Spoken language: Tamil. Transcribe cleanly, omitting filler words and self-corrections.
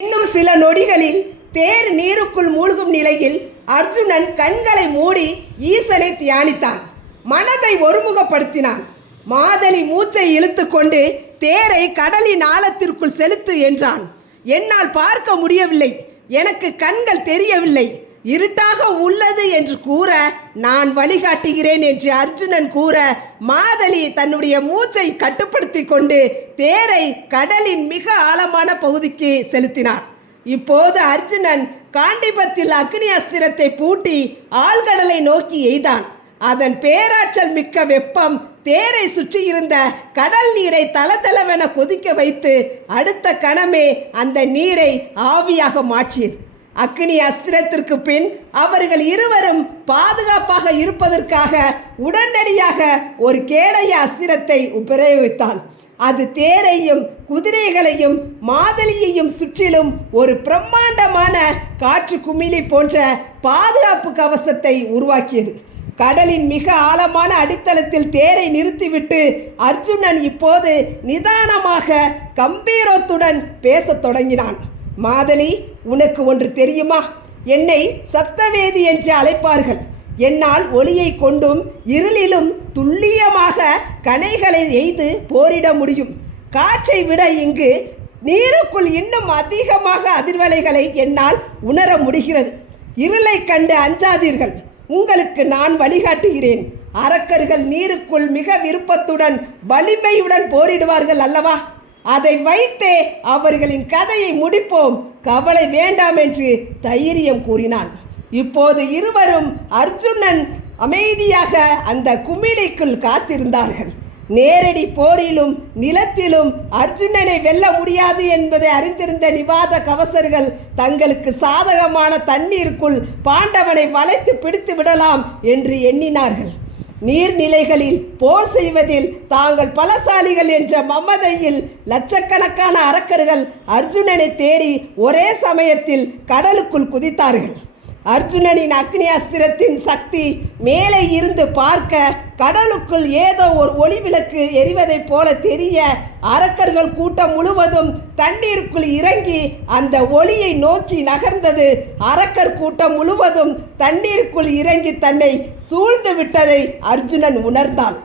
இன்னும் சில நொடிகளில் தேர் நீருக்குள் மூழ்கும் நிலையில் அர்ஜுனன் கண்களை மூடி ஈசனை தியானித்தான். மனதை ஒருமுகப்படுத்தினான். மாதலி மூச்சை இழுத்து கொண்டு தேரை கடலின் ஆழத்திற்குள் செலுத்து என்றான். என்னால் பார்க்க முடியவில்லை, எனக்கு கண்கள் தெரியவில்லை, இருட்டாக உள்ளது என்று கூற நான் வழிகாட்டுகிறேன் என்று அர்ஜுனன் கூற மாதலி தன்னுடைய மூச்சை கட்டுப்படுத்தி கொண்டு தேரை கடலின் மிக ஆழமான பகுதிக்கு செலுத்தினார். இப்போது அர்ஜுனன் காண்டிபத்தில் அக்னி அஸ்திரத்தை பூட்டி ஆழ்கடலை நோக்கி எய்தான். அதன் பேராற்றல் மிக்க வெப்பம் தேரை சுற்றியிருந்த கடல் நீரை தளதளவென கொதிக்க வைத்து அடுத்த கணமே அந்த நீரை ஆவியாக மாற்றியது. அக்னி அஸ்திரத்திற்கு பின் அவர்கள் இருவரும் பாதுகாப்பாக இருப்பதற்காக உடனடியாக ஒரு கேடய அஸ்திரத்தை உபயோகித்தான். அது தேரையும் குதிரைகளையும் மாதலியையும் சுற்றிலும் ஒரு பிரம்மாண்டமான காற்று குமிழி போன்ற பாதுகாப்பு கவசத்தை உருவாக்கியது. கடலின் மிக ஆழமான அடித்தளத்தில் தேரை நிறுத்திவிட்டு அர்ஜுனன் இப்போது நிதானமாக கம்பீரத்துடன் பேசத் தொடங்கினான். மாதலி, உனக்கு ஒன்று தெரியுமா? என்னை சப்தவேதி என்று அழைப்பார்கள். என்னால் ஒளியை கொண்டும் இருளிலும் துல்லியமாக கணைகளை எய்து போரிட முடியும். காற்றை விட இங்கு நீருக்குள் இன்னும் அதிகமாக அதிர்வலைகளை என்னால் உணர முடிகிறது. இருளை கண்டு அஞ்சாதீர்கள், உங்களுக்கு நான் வழிகாட்டுகிறேன். அரக்கர்கள் நீருக்குள் மிக விருப்பத்துடன் வலிமையுடன் போரிடுவார்கள் அல்லவா? அதை வைத்தே அவர்களின் கதையை முடிப்போம், கவலை வேண்டாம் என்று தைரியம் கூறினான். இப்போது இருவரும் அர்ஜுனன் அமைதியாக அந்த குமிழிக்குள் காத்திருந்தார்கள். நேரடி போரிலும் நிலத்திலும் அர்ஜுனனை வெல்ல முடியாது என்பதை அறிந்திருந்த நிவாத கவசர்கள் தங்களுக்கு சாதகமான தண்ணீருக்குள் பாண்டவனை வளைத்து பிடித்து விடலாம் என்று எண்ணினார்கள். நீர்நிலைகளில் போர் செய்வதில் தாங்கள் பலசாலிகள் என்ற மமதையில் லட்சக்கணக்கான அரக்கர்கள் அர்ஜுனனை தேடி ஒரே சமயத்தில் கடலுக்குள் குதித்தார்கள். அர்ஜுனனின் அக்னி அஸ்திரத்தின் சக்தி மேலே இருந்து பார்க்க கடலுக்குள் ஏதோ ஒரு ஒளி விளக்கு எரிவதைப் போல தெரிய அரக்கர்கள் கூட்டம் முழுவதும் தண்ணீருக்குள் இறங்கி அந்த ஒளியை நோக்கி நகர்ந்தது. அரக்கர் கூட்டம் முழுவதும் தண்ணீருக்குள் இறங்கி தன்னை சூழ்ந்து விட்டதை அர்ஜுனன் உணர்ந்தான்.